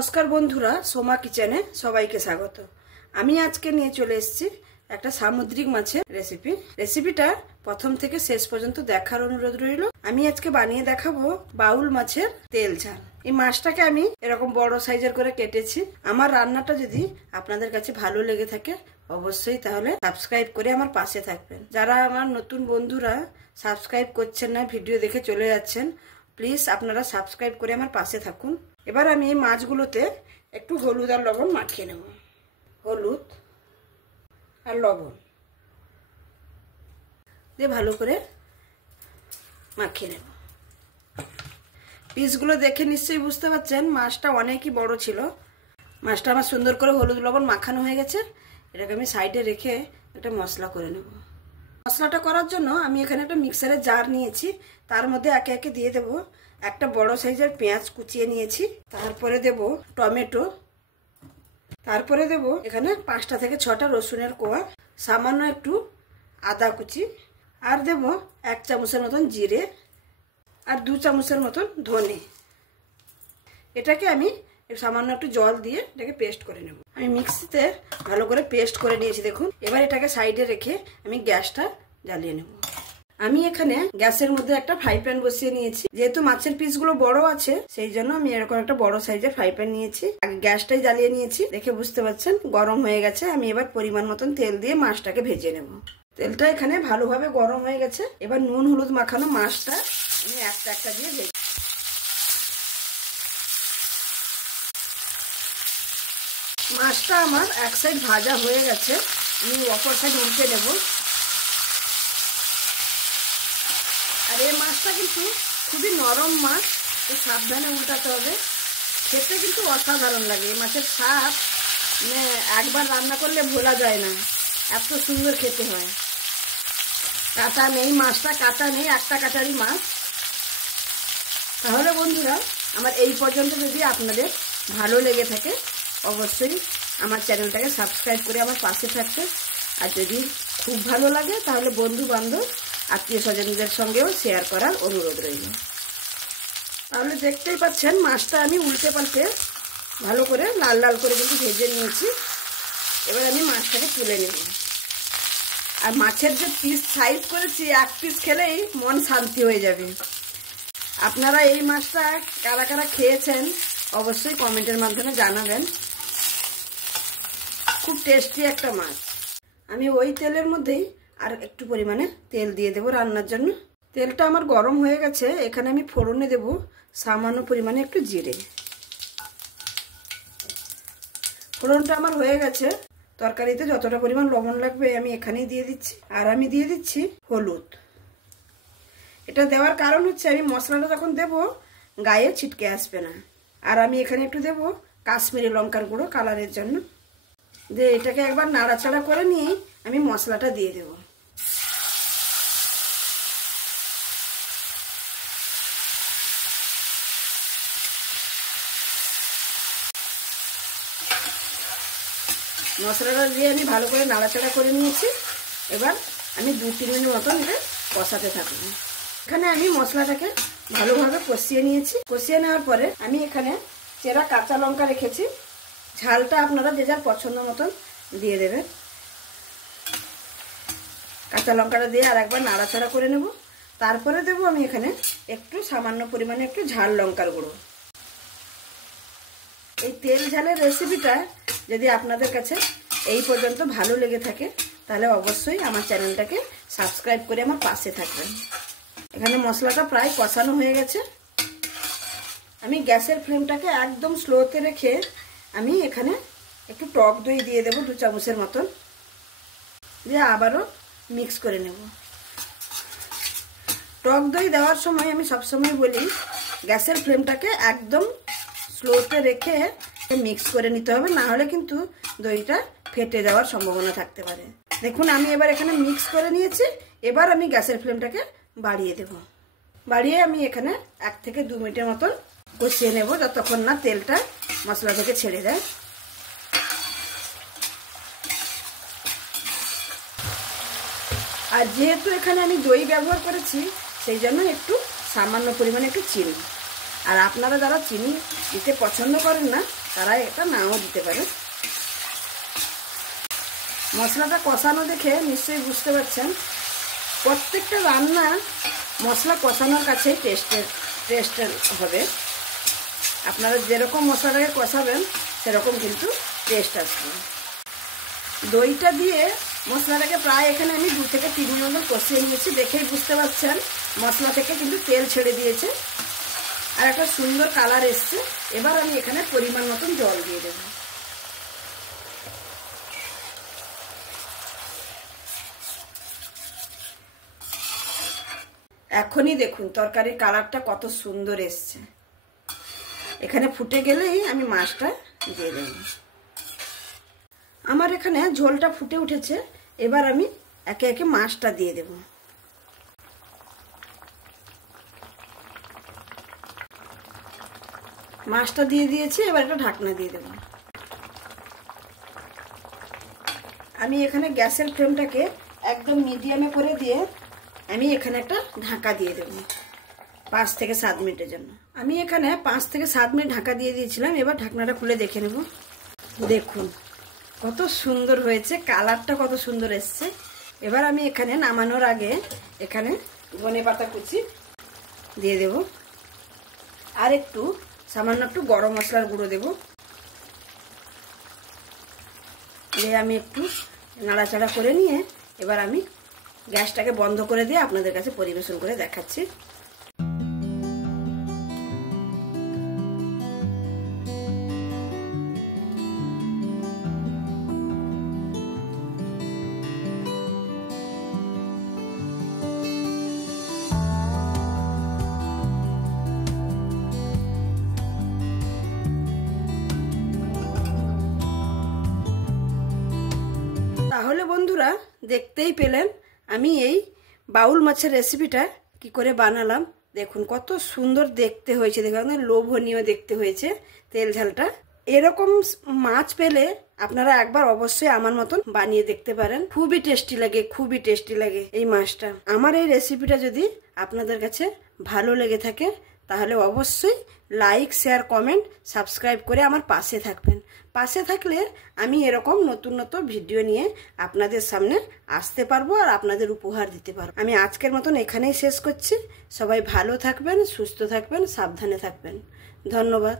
নমস্কার বন্ধুরা, সোমা কিচেনে সবাইকে স্বাগত। আমি আজকে নিয়ে চলে এসেছি একটা সামুদ্রিক মাছের রেসিপিটা প্রথম থেকে শেষ পর্যন্ত দেখার অনুরোধ রইল। আমি আজকে বানিয়ে দেখাবো বাউল মাছের তেল ঝাল। এই মাছটাকে আমি এরকম বড় সাইজের করে কেটেছি। আমার রান্নাটা যদি আপনাদের কাছে ভালো লেগে থাকে অবশ্যই তাহলে সাবস্ক্রাইব করে আমার পাশে থাকবেন। যারা আমার নতুন বন্ধুরা সাবস্ক্রাইব করছেন না, ভিডিও দেখে চলে যাচ্ছেন, প্লিজ আপনারা সাবস্ক্রাইব করে আমার পাশে থাকুন। এবার আমি এই মাছগুলোতে একটু হলুদ আর লবণ মাখিয়ে নেব। হলুদ আর লবণ দিয়ে ভালো করে মাখিয়ে নেব। পিসগুলো দেখে নিশ্চয়ই বুঝতে পারছেন মাছটা অনেকই বড় ছিল। মাছটা আমার সুন্দর করে হলুদ লবণ মাখানো হয়ে গেছে। এটাকে আমি সাইডে রেখে একটা মশলা করে নেব। মশলাটা করার জন্য আমি এখানে একটা মিক্সারের জার নিয়েছি। তার মধ্যে একে একে দিয়ে দেব একটা বড় সাইজের পেঁয়াজ কুচিয়ে নিয়েছি, তারপরে দেব টমেটো, তারপরে দেব এখানে 5টা থেকে 6টা রসুনের কোয়া, সামান্য একটু আদা কুচি, আর দেব 1 চামচের মতন জিরে আর 2 চামচের মতন ধনে। এটাকে আমি সামান্য একটু জল দিয়ে এটাকে পেস্ট করে নেব। আমি মিক্সিতে ভালো করে পেস্ট করে নিয়েছি দেখুন। এবার এটাকে সাইডে রেখে আমি গ্যাসটা জ্বালিয়ে নেব। আমি এখানে গ্যাসের মধ্যে একটা ফ্রাই প্যান বসিয়ে নিয়েছি। যেহেতু মাছের পিসগুলো বড় আছে সেই জন্য আমি এরকম একটা বড় সাইজের ফ্রাই প্যান নিয়েছি। আগে গ্যাসটাই জ্বালিয়ে নিয়েছি, দেখে বুঝতে পারছেন গরম হয়ে গেছে। আমি এবার পরিমাণ মতন তেল দিয়ে মাছটাকে ভেজে নেব। তেলটা এখানে ভালোভাবে গরম হয়ে গেছে। এবার নুন হলুদ মাখানো মাছটা আমি একটা একটা দিয়ে ভেজে, মাছটা আমার এক সাইড ভাজা হয়ে গেছে। আমি অপর সাইড উল্টে নেব। আর এই মাছটা কিন্তু খুবই নরম মাছ, তো সাবধানে উল্টাতে হবে। খেতে কিন্তু অসাধারণ লাগে। এই মাছের স্বাদ মানে একবার রান্না করলে ভোলা যায় না, এত সুন্দর খেতে হয়। কাঁটা নেই, মাছটা কাঁটা নেই, একটা কাঁটারই মাছ। তাহলে বন্ধুরা আমার এই পর্যন্ত যদি আপনাদের ভালো লেগে থাকে অবশ্যই আমার চ্যানেলটাকে সাবস্ক্রাইব করে আমার পাশে থাকবে। আর যদি খুব ভালো লাগে তাহলে বন্ধু বান্ধব আত্মীয় স্বজনদের সঙ্গেও শেয়ার করার অনুরোধ রইল। তাহলে দেখতেই পাচ্ছেন মাছটা আমি উল্টে পাল্টে ভালো করে লাল লাল করে কিন্তু ভেজে নিয়েছি। এবার আমি মাছটাকে তুলে নেব। আর মাছের যে পিস সাইজ করেছি, এক পিস খেলেই মন শান্তি হয়ে যাবে। আপনারা এই মাছটা কারা কারা খেয়েছেন অবশ্যই কমেন্টের মাধ্যমে জানাবেন। খুব টেস্টি একটা মাছ। আমি ওই তেলের মধ্যেই আর একটু পরিমাণে তেল দিয়ে দেব রান্নার জন্য। তেলটা আমার গরম হয়ে গেছে। এখানে আমি ফোড়নে দেব সামান্য পরিমাণে একটু জিরে। ফোড়নটা আমার হয়ে গেছে। তরকারিতে যতটা পরিমাণ লবণ লাগবে আমি এখানেই দিয়ে দিচ্ছি। আর আমি দিয়ে দিচ্ছি হলুদ। এটা দেওয়ার কারণ হচ্ছে আমি মশলাটা যখন দেব গায়ে ছিটকে আসবে না। আর আমি এখানে একটু দেব কাশ্মীরি লঙ্কার গুঁড়ো কালারের জন্য। দিয়ে এটাকে একবার নাড়াচাড়া করে নিয়ে আমি মশলাটা দিয়ে দেব। মশলাটা দিয়ে আমি ভালো করে নাড়াচাড়া করে নিয়েছি। এবার আমি 2-3 মিনিট মতন এটা কষাতে থাকবো। এখানে আমি মশলাটাকে ভালোভাবে কষিয়ে নিয়েছি। কষিয়ে নেওয়ার পরে আমি এখানে চেরা কাঁচা লঙ্কা রেখেছি। ঝালটা আপনারা যে যার পছন্দ মতন দিয়ে দেবেন। কাঁচা লঙ্কাটা দিয়ে আর একবার নাড়াচাড়া করে নেব। তারপরে দেবো আমি এখানে একটু সামান্য পরিমাণে একটু ঝাল লঙ্কার গুঁড়ো। এই তেল ঝালের রেসিপিটা যদি আপনাদের কাছে এই পর্যন্ত ভালো লেগে থাকে তাহলে অবশ্যই আমার চ্যানেলটাকে সাবস্ক্রাইব করে আমার পাশে থাকবেন। এখানে মশলাটা প্রায় কষানো হয়ে গেছে। আমি গ্যাসের ফ্লেমটাকে একদম স্লোতে রেখে আমি এখানে একটু টক দই দিয়ে দেবো 2 চামচের মতন, দিয়ে আবারও মিক্স করে নেব। টক দই দেওয়ার সময় আমি সবসময় বলি গ্যাসের ফ্লেমটাকে একদম স্লোতে রেখে মিক্স করে নিতে হবে, না হলে কিন্তু দইটা ফেটে যাওয়ার সম্ভাবনা থাকতে পারে। দেখুন আমি এবার এখানে মিক্স করে নিয়েছি। এবার আমি গ্যাসের ফ্লেমটাকে বাড়িয়ে দেব। বাড়িয়ে আমি এখানে 1 থেকে 2 মিনিটের মতন কষিয়ে নেব, যতক্ষণ না তেলটা মশলা থেকে ছেড়ে দেয়। আর যেহেতু এখানে আমি দই ব্যবহার করেছি সেই জন্য একটু সামান্য পরিমাণে একটু চিনি আর আপনারা যারা চিনি দিতে পছন্দ করেন না তারা এটা নাও দিতে পারেন। মশলাটা কষানো দেখে নিশ্চয়ই বুঝতে পারছেন প্রত্যেকটা রান্না মশলা কষানোর কাছেই টেস্টের হবে। আপনারা যেরকম মশলাটাকে কষাবেন সেরকম কিন্তু টেস্ট আসবে। দইটা দিয়ে মশলাটাকে প্রায় এখানে আমি 2 থেকে 3 মিনিট মতো কষিয়ে নিয়েছি। দেখেই বুঝতে পারছেন মশলা থেকে কিন্তু তেল ছেড়ে দিয়েছে আর একটা সুন্দর কালার এসছে। এবার আমি এখানে পরিমাণ মতন জল দিয়ে দেব। এখনই দেখুন তরকারির কালারটা কত সুন্দর এসছে। এখানে ফুটে গেলেই আমি মাছটা দিয়ে দেব। আমার এখানে ঝোলটা ফুটে উঠেছে। এবার আমি একে একে মাছটা দিয়ে দেব। মাছটা দিয়ে দিয়েছি, এবার একটা ঢাকনা দিয়ে দেব। আমি এখানে গ্যাসের ফ্লেমটাকে একদম মিডিয়ামে করে দিয়ে আমি এখানে একটা ঢাকা দিয়ে দেব 5 থেকে 7 মিনিটের জন্য। আমি এখানে 5 থেকে 7 মিনিট ঢাকা দিয়ে দিয়েছিলাম। এবার ঢাকনাটা খুলে দেখে নেব। দেখুন কত সুন্দর হয়েছে, কালারটা কত সুন্দর এসছে। এবার আমি এখানে নামানোর আগে এখানে ধনেপাতা কুচি দিয়ে দেব আর একটু সামান্য একটু গরম মশলার গুঁড়ো দেব। দিয়ে আমি একটু নাড়াচাড়া করে নিয়ে এবার আমি গ্যাসটাকে বন্ধ করে দিয়ে আপনাদের কাছে পরিবেশন করে দেখাচ্ছি। তাহলে বন্ধুরা দেখতেই পেলেন আমি এই বাউল মাছের রেসিপিটা কি করে বানালাম। দেখুন কত সুন্দর দেখতে হয়েছে, দেখুন লোভনীয় দেখতে হয়েছে তেল ঝালটা। এরকম মাছ পেলে আপনারা একবার অবশ্যই আমার মতন বানিয়ে দেখতে পারেন। খুবই টেস্টি লাগে, খুবই টেস্টি লাগে এই মাছটা। আমার এই রেসিপিটা যদি আপনাদের কাছে ভালো লেগে থাকে তাহলে অবশ্যই লাইক, শেয়ার, কমেন্ট, সাবস্ক্রাইব করে আমার পাশে থাকবেন। পাশে থাকলে আমি এরকম নতুন নতুন ভিডিও নিয়ে আপনাদের সামনে আসতে পারবো আর আপনাদের উপহার দিতে পারবো। আমি আজকের মতন এখানেই শেষ করছি। সবাই ভালো থাকবেন, সুস্থ থাকবেন, সাবধানে থাকবেন। ধন্যবাদ।